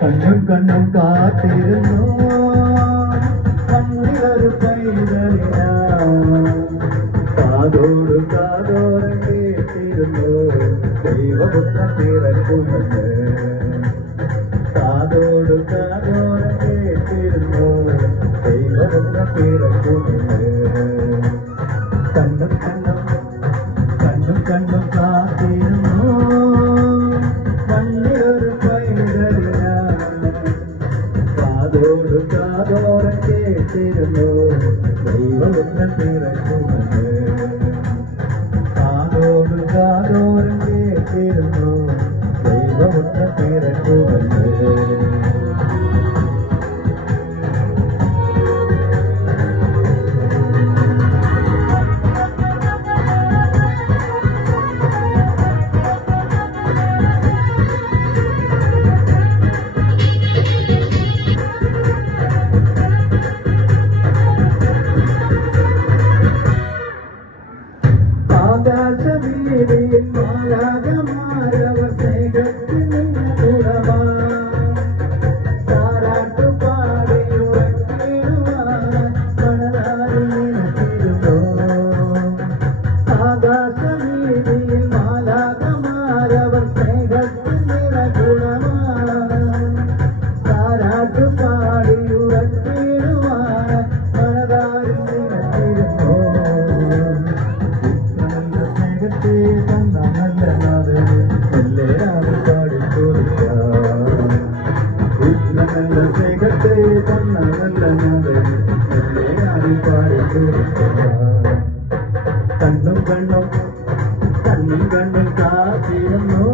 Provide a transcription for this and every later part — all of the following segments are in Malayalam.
കണ്ണും കണ്ണും കാത്തിരുന്നു കണ്ണിലൊരു പൈതലിന കാതോട് കാതോട് കേട്ടിരുന്നു ദൈവപുത്ര പിറക്കുമെന്ന് കാതോട് കാതോട് കേട്ടിരുന്നു ദൈവപുത്ര പിറക്കുമെന്ന് കണ്ണും കണ്ണും കണ്ണും കണ്ണും കാത്തിരുന്നു കണ്ണിലൊരു പൈതലിന കാതോട് കാതോട് കേട്ടിരുന്നു ദൈവപുത്രൻ പിറക്കുമെന്ന് കാതോട് കാതോട് കേട്ടിരുന്നു ദൈവപുത്രൻ പിറക്കുമെന്ന് ആകാശവീതിയിൽ മാലാഖമാരവർ സ്നേഹത്തിൽ നിന്നുടമാ താരാട്ടുപാടി ഉറക്കിടുവാൻ മണലാരിൽ നിന്നിരുന്നു ആകാശവീതിയിൽ മാലാഖമാരവർ സ്നേഹത്തിൽ നിറകുടമാ താരാട്ടുപാടി ഉറക്കിടുവാൻ മണലാരിൽ നിന്നിരുന്നു കണ്ണും കണ്ണും കണ്ണും കണ്ണും കാത്തിരുന്നു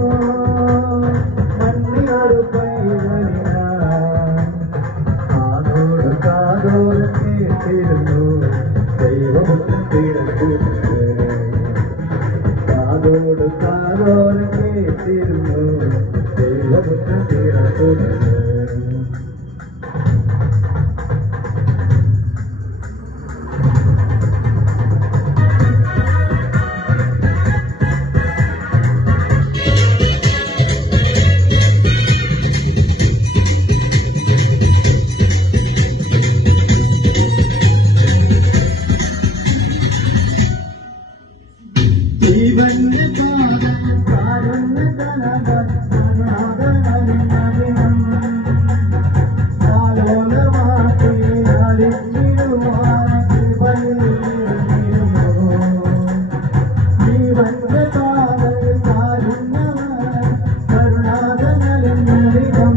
മണ്ണിലൊരു പൈതലിന കാതോട് കാതോട് കേട്ടിരുന്നു ദൈവപുത്രൻ പിറക്കുമെന്ന് കാതോട് കാതോട് കേട്ടിരുന്നു ദൈവപുത്രൻ പിറക്കുമെന്ന് ജീവന്റെ പാദം കാരുണ്യ കനകം അനാഥനലിനവിനം ആലോലമാക്കി അലിച്ചിടുവാൻ കൃപയിലിരുന്നു ജീവന്റെ പാദം കാരുണ്യവാൻ കരുണാകനലിനവിനം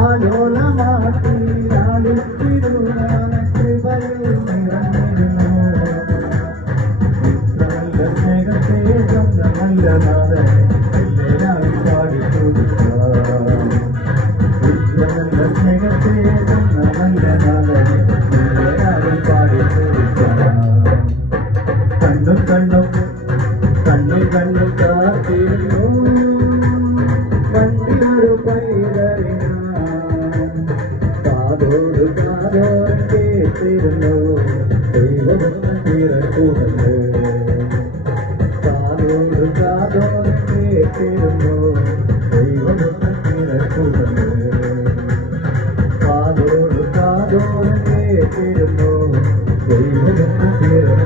ആലോലമാക്കി അലിച്ചിടുവാൻ കൃപയിലിരുന്നു കണ്ണും കണ്ണും കണ്ണും കണ്ണും കാത്തിരുന്നു കണ്ണിലൊരു പൈതലിന കാതോട് കാതോട് കേട്ടിരുന്നു ദൈവപുത്രൻ പിറക്കുമെന്ന് കാതോട് കാതോട് കേട്ടിരുന്നു ദൈവപുത്രൻ പിറക്കുമെന്ന് കാതോട് കാതോട് കേട്ടിരുന്നു ദൈവപുത്രൻ പിറക്കുമെന്ന്